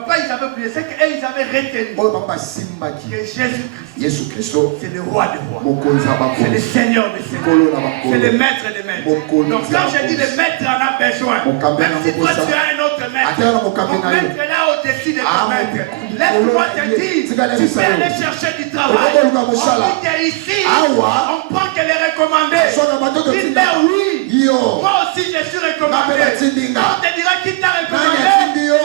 pas ils avaient oublié, c'est qu'eux ils avaient retenu que Jésus-Christ, c'est le roi des rois, c'est le Seigneur des seigneurs, c'est le maître des maîtres. Donc quand je dis le maître en a besoin, même si toi tu as un autre maître, mon maître est là au-dessus de ton maître. Laisse-moi te dire, tu peux aller chercher du travail. On dit qu'ici, on prend que les recommandés. Dis-leur oui, moi aussi je suis recommandé. On te dira qui t'a recommandé.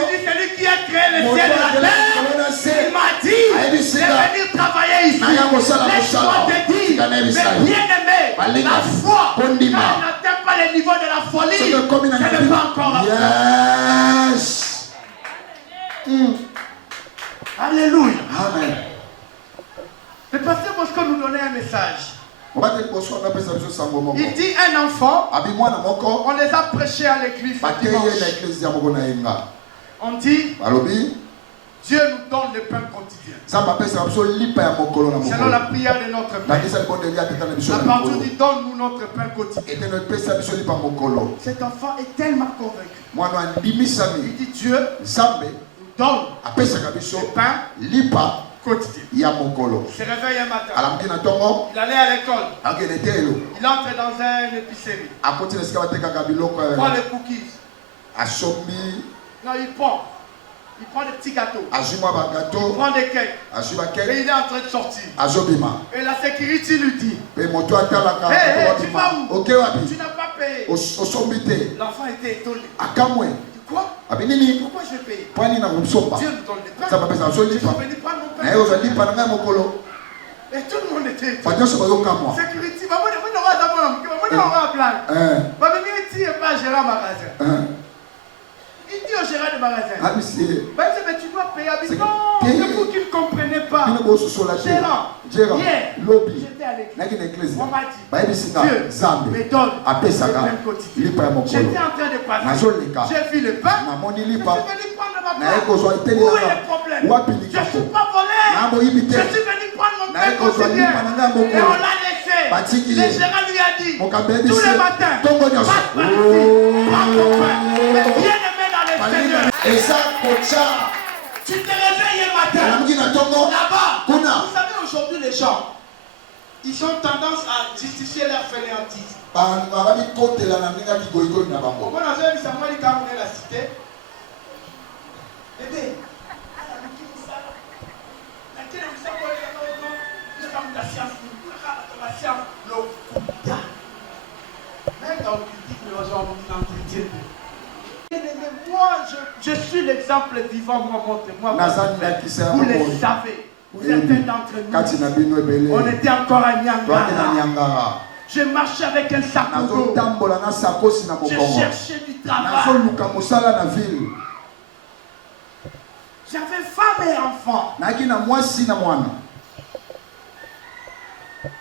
C'est lui qui a créé le ciel et la terre. Il m'a dit de venir travailler ici. Laisse-moi te dire, mais bien aimé, la foi, quand elle n'atteint pas le niveau de la folie, ce n'est pas encore la foi. Yes. Alléluia. Amen. Le pasteur Bosco nous donnait un message. Il dit un enfant, on les a prêchés à l'église dimanche. On dit, Dieu nous donne le pain quotidien. Selon la prière de notre Père. La parole dit, donne-nous notre pain quotidien. Cet enfant est tellement convaincu. Il dit, Dieu nous donne le pain quotidien. Il se réveille un matin. Il allait à l'école. Il entre dans une épicerie. Il prend les cookies. Non, il prend des petits gâteaux. Il prend des cakes. Et il est en train de sortir. Et la sécurité lui dit, hey, tu vas où? Tu n'as pas payé. L'enfant était étonné. Il dit quoi? Pourquoi je vais payer? Dieu nous donne des pains. Je suis venu prendre mon pain. Et tout le monde était étonné. Sécurité, il dit au gérant du magasin, mais tu dois payer. Non, c'est pour qu'il ne comprenne pas. Gérant, hier, j'étais à l'église. On m'a dit, Dieu me donne le pain quotidien. J'étais en train de passer. J'ai vu le pain. Je suis venu prendre ma part. Où est le problème? Je ne suis pas volé. Je suis venu prendre mon pain quotidien. Et on l'a laissé. Le gérant lui a dit, tous les matins, passe par ici, prends ton pain. Mais bien aimé dans le Seigneur. Tu te réveilles un matin. Là-bas. Vous savez, aujourd'hui, les gens, ils ont tendance à justifier leur fainéantise. Pourquoi on a vu ça, moi, les Camerounais, la cité? Bébé, même Moi, je suis l'exemple vivant, moi, montrez-moi. Vous le savez. Certains d'entre nous, on était encore à Nyangara. Je marchais avec un sac à dos. Je cherchais du travail. J'avais femme et enfant.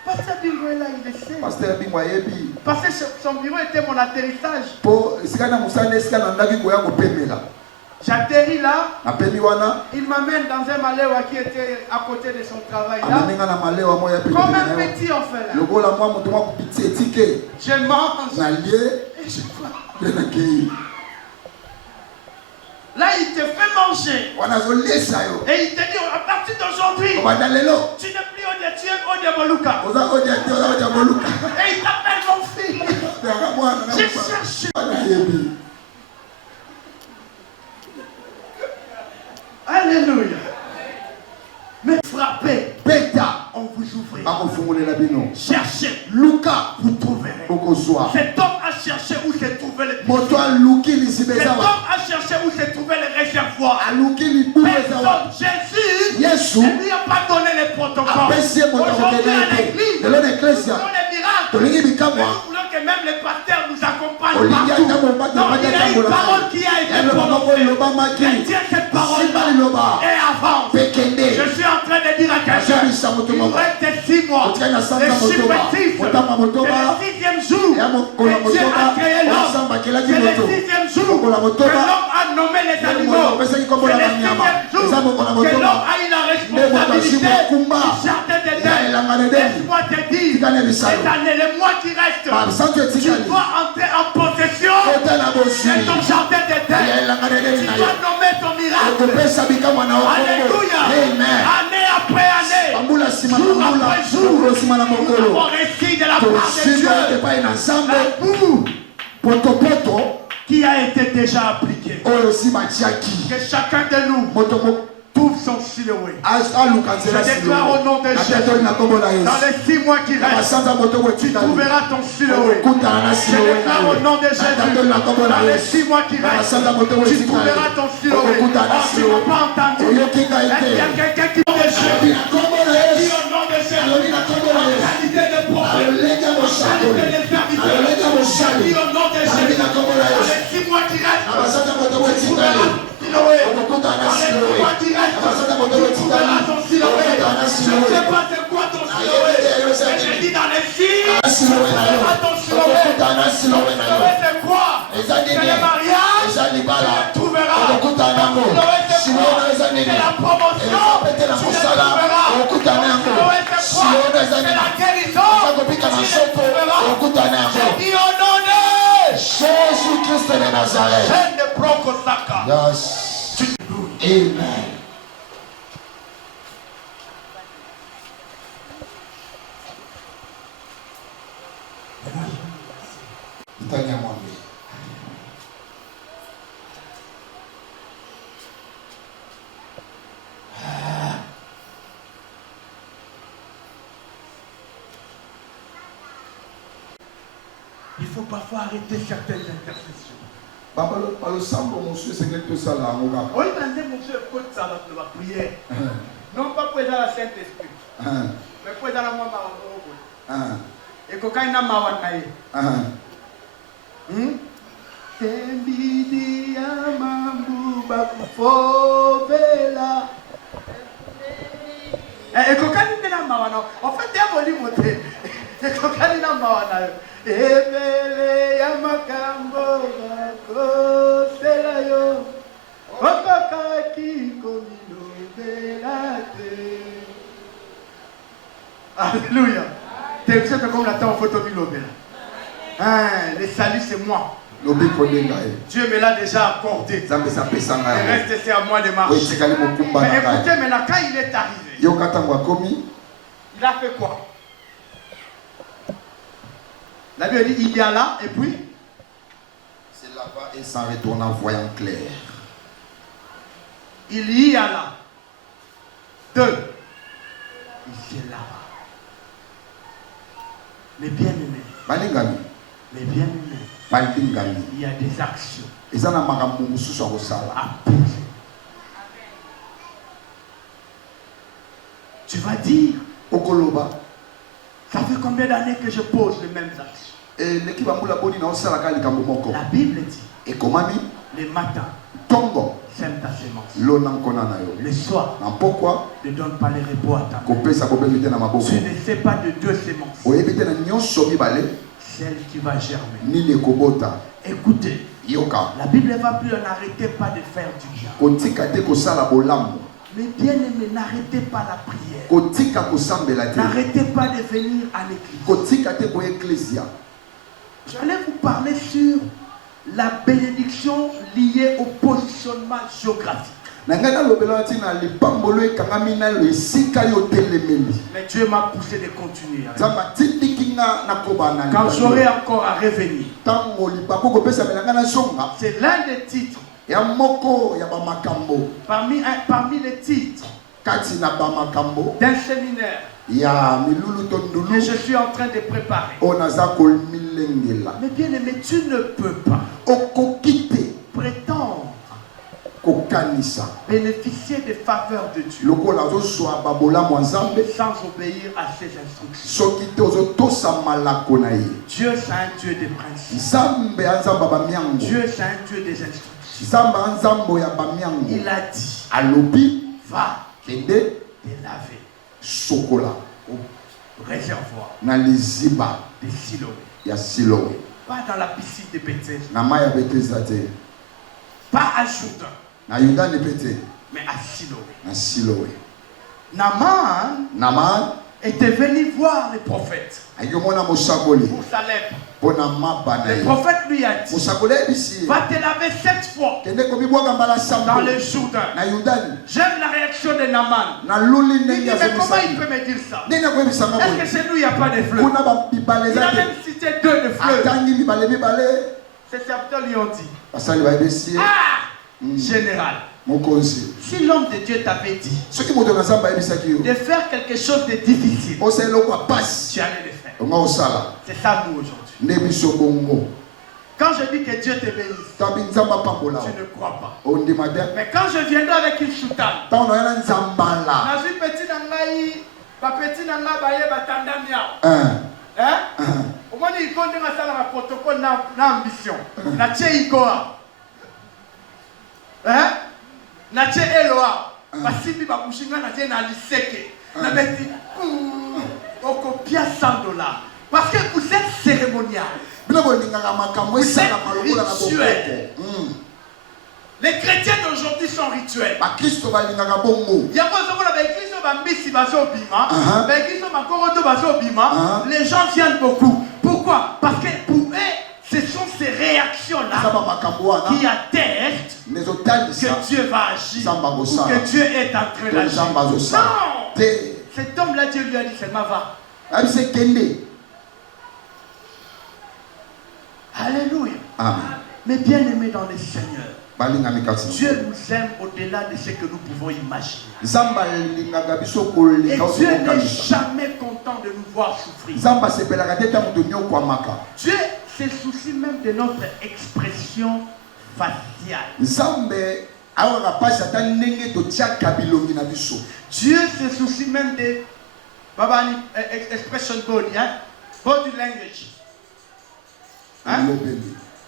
Pasteur Bingo est là, il le sait. Parce que son bureau était mon atterrissage. J'atterris là. Il m'amène dans un Maléwa qui était à côté de son travail là. Comme un petit en fait là. Je mange. Et je crois. Là, il te fait manger. Et il te dit, à partir d'aujourd'hui, tu n'es plus Odia, tu es Odia Moluka. Et il t'appelle mon fils. J'ai cherché. Alléluia. Mais frappez. On vous ouvrira. Cherchez. Luka, vous trouverez. Cet homme a cherché où se trouvait le puits. Cet homme a cherché où se trouvait le réservoir. Jésus ne lui a pas donné les protocoles. Aujourd'hui à l'église, nous voulons les miracles. Nous voulons que même les pasteurs nous accompagnent partout. Non, il y a une parole qui a été prononcée. Et tiens cette parole-là et avance. Je suis en train de dire à quelqu'un, il reste 6 mois. Les supplétifs, c'est le 6e jour que Dieu a créé l'homme. C'est le 6e jour que l'homme a nommé les animaux. C'est le 6e jour que l'homme a eu la responsabilité du jardin d'Éden. Laisse-moi te dire, les mois qui restent, tu dois entrer en possession de ton jardin d'Éden. Tu dois nommer ton miracle. Alléluia. Année après année, jour après jour, nous avons récit de la part de Dieu qui a été déjà appliqué. Que chacun de nous trouve son silhouette. Je déclare au nom de Jésus, dans les 6 mois qui restent, tu trouveras ton silhouette. Je déclare au nom de Jésus, dans les 6 mois qui restent, tu trouveras ton silhouette. Oh, tu n'as pas entendu. Est-ce qu'il y a quelqu'un qui dit Jésus? Dis au nom de Jésus, en qualité de prophète, en qualité de serviteur, dis au nom de Jésus, dans les 6 mois qui restent, tu trouveras silhouette. Je ne sais pas c'est quoi ton silhouette, mais je dis dans les filles, tu verras ton silhouette. C'est quoi? C'est le mariage, tu trouveras. Ton silhouette c'est quoi? C'est la promotion, tu trouveras. C'est la guérison, tu trouveras. Je dis au nom de Jésus-Christ de Nazareth. Yes. Amen. Il faut parfois arrêter certaines intercessions. Oui, monsieur, écoute ça, la prière. Non pas pour la Saint-Esprit, mais pour la maman. Et quand il y a maman, Tembidi ya mambu bakufobela. Et kokani na mawana. En fait, il y a un volume. Et kokani na mawana. Ebele ya makambo bakosela yo. Okokaki komino belate. Alléluia. Tu sais comme on attend en photo milobela. Les saluts c'est moi. Dieu me l'a déjà accordé. Le reste c'est à moi de marcher. Mais écoutez maintenant, quand il est arrivé, il a fait quoi? La Bible dit il y a là et puis c'est là-bas et s'en retournant voyant clair. Il y a là. 2. Il y a là-bas. Mais bien aimé. Mais bien aimé, il y a des actions à poser. Tu vas dire, ça fait combien d'années que je pose les mêmes actions? La Bible dit, le matin, sème ta sémence. Le soir, ne donne pas le repos à ta main. Tu ne sais pas de deux sémences, celle qui va germer. Écoutez, la Bible va plus, n'arrêtez pas de faire du bien. Mais bien aimé, n'arrêtez pas la prière. N'arrêtez pas de venir à l'église. J'allais vous parler sur la bénédiction liée au positionnement géographique. Mais Dieu m'a poussé de continuer. Quand j'aurai encore à revenir, c'est l'un des titres. Parmi les titres d'un séminaire que je suis en train de préparer. Mais bien aimé, tu ne peux pas prétendre bénéficier des faveurs de Dieu sans obéir à ses instructions. Dieu c'est un Dieu des principes. Dieu c'est un Dieu des instructions. Il a dit, va te laver au réservoir de Siloé. Pas dans la piscine de Bethesda. Pas à Jourdain. Mais à Siloé. Naaman était venu voir les prophètes pour sa lèpre. Le prophète lui a dit, va te laver 7 fois dans le Jourdain. J'aime la réaction de Naaman. Il dit, mais comment il peut me dire ça? Est-ce que chez nous il n'y a pas de fleuves? Il a même cité 2 de fleuves. Ses serviteurs lui ont dit, général, si l'homme de Dieu t'avait dit de faire quelque chose de difficile, tu allais le faire. C'est ça nous aujourd'hui. Quand je dis que Dieu te bénisse, tu ne crois pas. Mais quand je viendrai avec une soutane, au moins il compte dans un protocole d'ambition. Nache Eloa, Basibi Babushinga Naje Naliseke, Nabeti, Okopia $100. Parce que vous êtes cérémonial. Vous êtes rituel. Les chrétiens d'aujourd'hui sont rituels. Il y a pas de les gens viennent beaucoup. Pourquoi? Parce que pour eux, ce sont ces réactions-là qui attestent que Dieu va agir ou que Dieu est en train d'agir. Non! Cet homme-là, Dieu lui a dit, c'est ma va. Alléluia. Amen. Mais bien aimé dans le Seigneur, Dieu nous aime au-delà de ce que nous pouvons imaginer. Et Dieu n'est jamais content de nous voir souffrir. Dieu se soucie même de notre expression faciale. Dieu se soucie même de expression body, body language. Hein?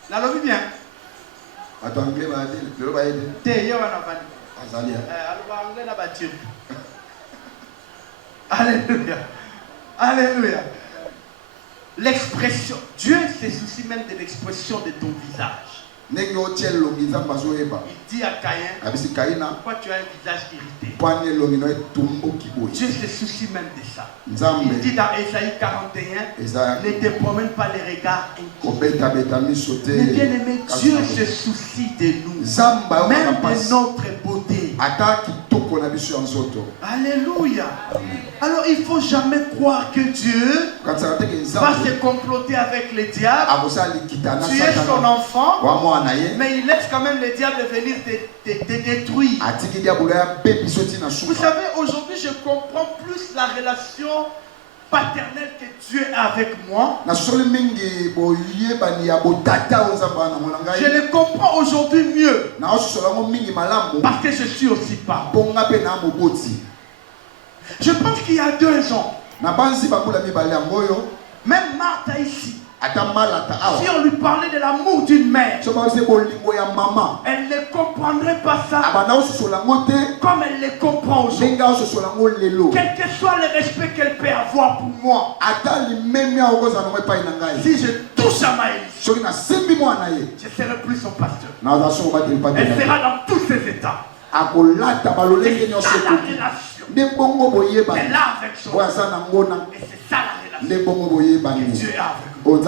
La lobby bien. Alléluia. Alléluia. L'expression. Dieu se soucie même de l'expression de ton visage. Il dit à Caïn, pourquoi tu as un visage irrité? Dieu se soucie même de ça. Il dit dans Ésaïe 41, ne te promène pas les regards inquiets. Mais bien aimé, Dieu se soucie de nous, même de notre beauté. Alléluia. Alors il ne faut jamais croire que Dieu va se comploter avec le diable. Tu es son enfant, mais il laisse quand même le diable venir te détruire. Vous savez, aujourd'hui je comprends plus la relation paternel que Dieu est avec moi. Je le comprends aujourd'hui mieux. Parce que je suis aussi parent. Je pense qu'il y a 2 ans, même Martha ici, si on lui parlait de l'amour d'une mère, elle ne comprendrait pas ça comme elle le comprend aujourd'hui. Quel que soit le respect qu'elle peut avoir pour moi, si je touche à Maëlys, je serai plus son pasteur. Elle sera dans tous ses états. C'est ça la relation. Elle a avec son Dieu. Et c'est ça la relation que Dieu a avec nous.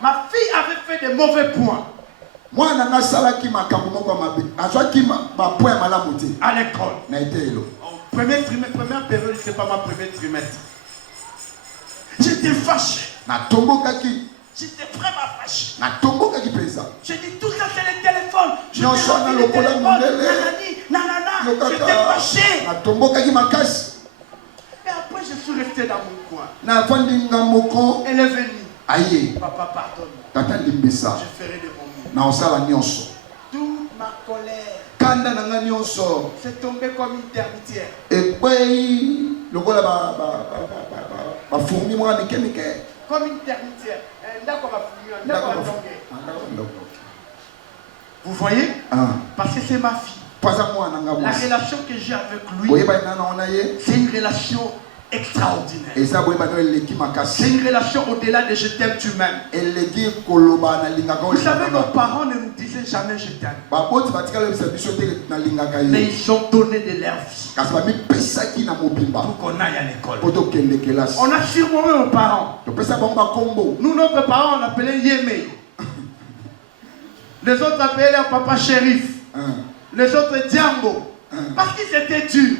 Ma fille avait fait de mauvais points à l'école. Première période, c'est pas ma premier trimestre. J'étais fâché. J'étais vraiment fâché. J'ai dit tout ça c'est le téléphone. Je t'ai rendu le téléphone. Nanana. J'étais fâché. Et après je suis resté dans mon coin. Elle est venue. Papa pardonne-moi. Je ferai de mon mieux. Toute ma colère c'est tombé comme une termitière. Comme une termitière. Vous voyez? Parce que c'est ma fille. La relation que j'ai avec lui, c'est une relation extraordinaire. C'est une relation au-delà de je t'aime, tu m'aimes. Vous savez, nos parents ne nous disaient jamais je t'aime. Mais ils ont donné de leur vie pour qu'on aille à l'école. On a surnommé nos parents. Nous, notre parents, on appelait Yémé. Les autres appelaient leur papa shérif. Les autres Diambo. Parce qu'ils étaient durs.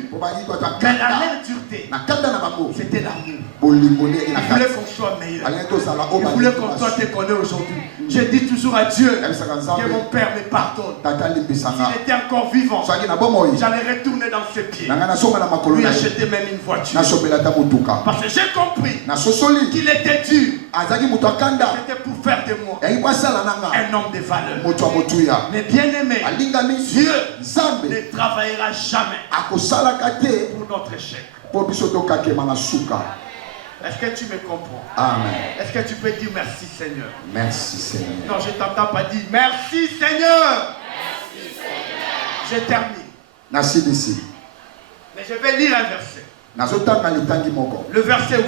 Mais la leur dureté, c'était l'amour. Ils voulaient qu'on soit meilleur. Ils voulaient qu'on soit déconné aujourd'hui. Je dis toujours à Dieu que mon père me pardonne. S'il était encore vivant, j'allais retourner dans ses pieds. Lui acheter même une voiture. Parce que j'ai compris qu'il était dur. C'était pour faire de moi un homme de valeur. Mais bien aimé, Dieu ne travaillera jamais pour notre échec. Est-ce que tu me comprends? Amen. Est-ce que tu peux dire merci Seigneur? Merci Seigneur. Non, je ne t'entends pas dire merci Seigneur. Merci Seigneur. Je termine. Merci d'ici. Mais je vais lire un verset. Le verset 8.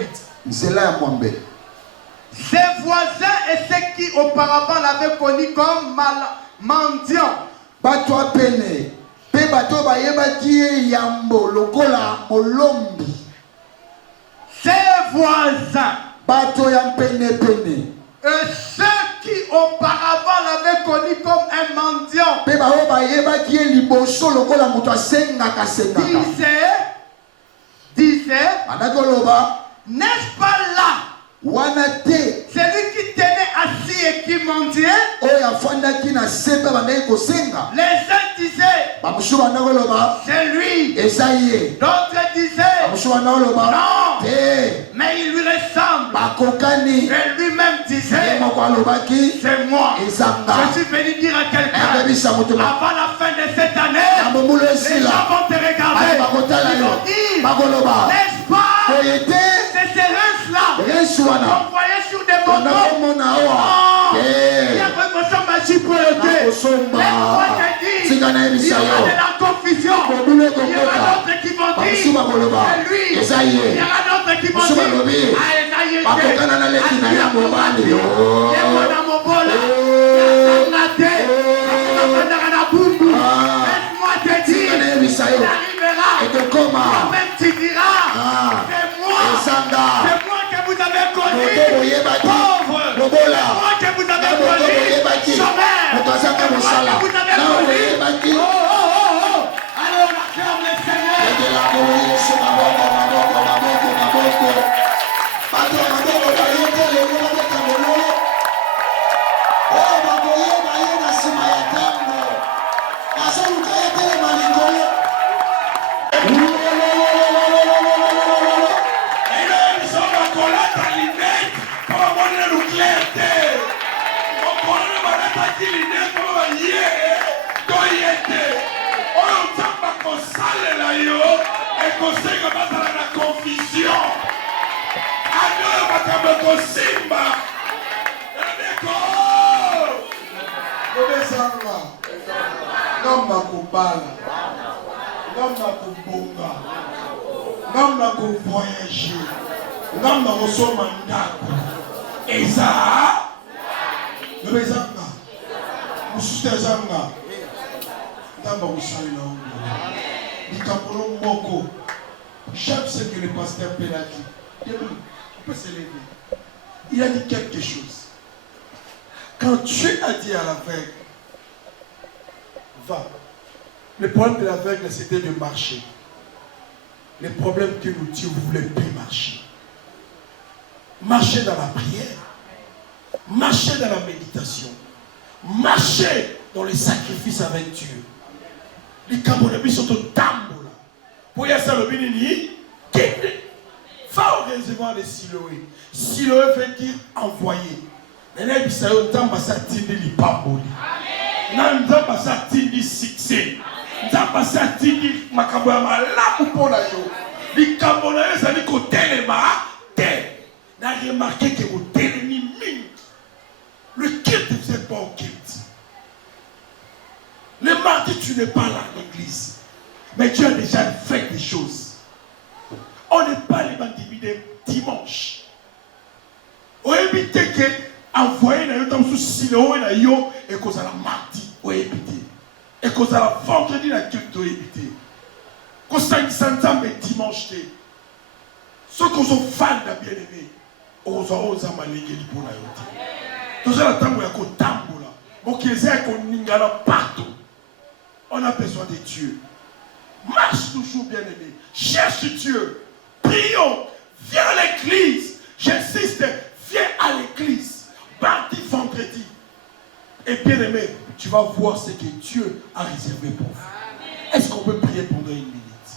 Ses voisins et ceux qui auparavant l'avaient connu comme mendiant. Ses voisins et ceux qui auparavant l'avaient connu comme un mendiant disaient, n'est-ce pas là celui qui tenait assis et qui mendiait? Les uns disaient, c'est lui. D'autres disaient, non, mais il lui ressemble. Et lui-même disait, c'est moi. Je suis venu dire à quelqu'un, avant la fin de cette année, les gens vont te regarder. Ils vont dire, n'est-ce pas? C'est ces rinces-là qu'on voyait sur des motos. Il y a vraiment ça magie pour le thé. Laisse-moi te dire, il y aura de la confusion. Il y aura d'autres qui vont dire, c'est lui. Il y aura d'autres qui vont dire, laisse-moi te dire, il arrivera. Même tu diras, c'est moi que vous avez connu, pauvre, c'est moi que vous avez connu, chômeur, c'est moi que vous avez connu. Alors on acclame le Seigneur. ekosenga bazala na confusion. Anoyo makambo kosimba. Eleko. Obezanga. Ngamba kubala. Ngamba kubunga. Ngamba kuvoyager. Ngamba kusoma ndako. Eza. Obezanga. Musutezanga. Ngamba kusali na ungo. Likapolo moko. J'aime ce que le pasteur Pela dit. On peut se lever. Il a dit quelque chose. Quand Dieu a dit à l'aveugle, va. Le problème de l'aveugle, c'était de marcher. Le problème que nous Dieu voulait plus marcher. Marcher dans la prière. Marcher dans la méditation. Marcher dans les sacrifices avec Dieu. Les Camerounais sont au tambour. Pour y aller le béni, va au réservoir de Siloé. Siloé veut dire envoyer. Nene bisayo nzamba sa tindi li pamboli. Na nzamba sa tindi succès. Nzamba sa tindi makambo ya malamu pona yo. Likambo na yo ezali kotelema te. Na remarqué que vous télémi mingi. Le culte, vous n'êtes pas au culte. Le mardi, tu n'es pas là à l'église. Mais Dieu a déjà fait des choses. On n'est pas les bandits dimanche. On évite que envoyer na yo tam sous silo na yo et cause à la mardi on évite. Et cause à la vendredi na culte on évite. Cause à une dimanche te. Ceux qui sont fans de bien-aimé, on a malégé pour la yote. Tout ça, la tambour ya ko tambola. Mon kiezé ko ningala partout. On a besoin de Dieu. Marche toujours bien-aimé. Cherche Dieu. Prions. Viens à l'église. J'insiste. Viens à l'église. Mardi, vendredi. Et bien-aimé, tu vas voir ce que Dieu a réservé pour vous. Est-ce qu'on peut prier pendant une minute?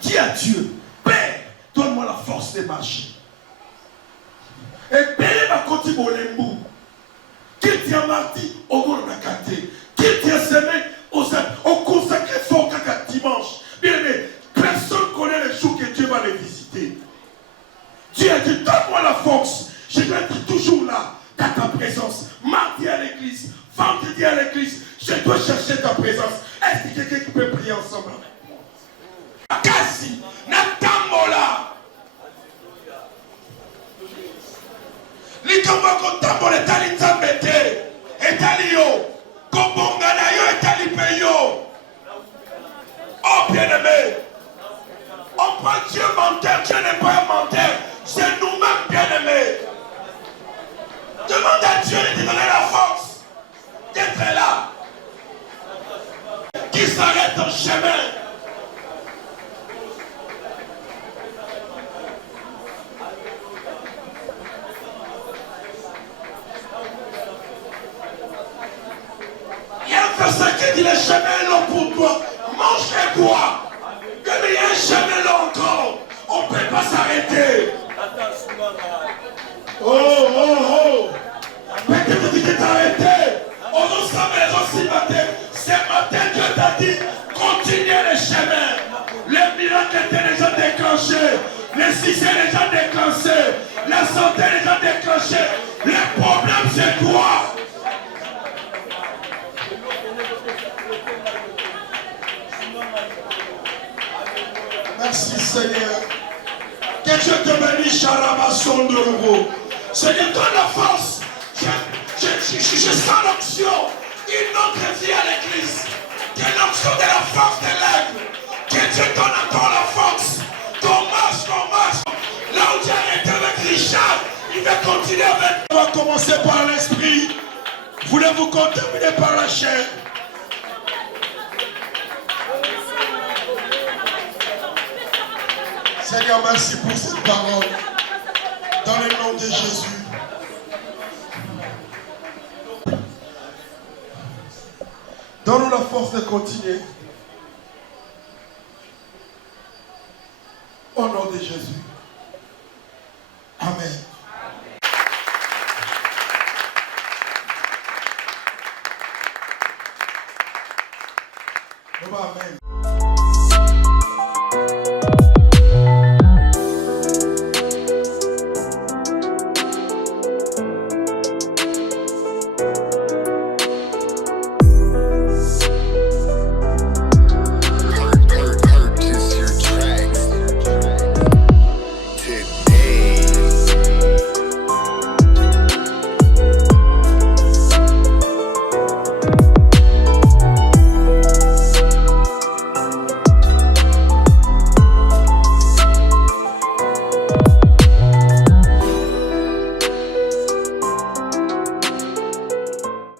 Dis à Dieu, Père, donne-moi la force de marcher. Et Père va continuer au lembu. Qu'il tient mardi, au monde de la quartier. Qu'il tient semaine, au consacré fort qu'à dimanche. Bien-aimé, personne ne connaît les jours que Dieu va les visiter. Dieu a dit, donne-moi la force. Je dois être toujours là, dans ta présence. Mardi à l'église, vendredi à l'église, je dois chercher ta présence. Est-ce que quelqu'un qui peut prier ensemble avec moi? Kasi, Natamola. Likambo kotambola etali nzambe te. Etali yo. Kobonga na yo etali pe yo. Oh bien-aimé. On prend Dieu menteur. Dieu n'est pas un menteur. C'est nous-mêmes bien-aimés. Demande à Dieu de te donner la force d'être là. Qui s'arrête en chemin. Il y a un verset qui dit le chemin est long pour toi. Mange et bois. Comme il y a un chemin long encore, on ne peut pas s'arrêter. Oh, oh, oh. Peut-être que tu t'es arrêté. On nous savait aussi matin. Ce matin, Dieu t'a dit, continuez le chemin. Les miracles étaient déjà déclenchés. Les succès déjà déclenchés. La santé déjà déclenchée. Le problème, c'est toi. Merci Seigneur. Que Dieu te bénisse, Charaba Sondorobo. Seigneur, donne la force. Je sens l'onction. Une autre vie à l'église. Que l'onction de la force de l'aigle. Que Dieu donne encore la force. Qu'on marche. Là où tu as arrêté avec Richard, il va continuer avec. On va commencer par l'esprit. Voulez-vous terminer par la chair? Seigneur, merci pour cette parole. Dans le nom de Jésus. Donne-nous la force de continuer. Au nom de Jésus. Amen. Amen.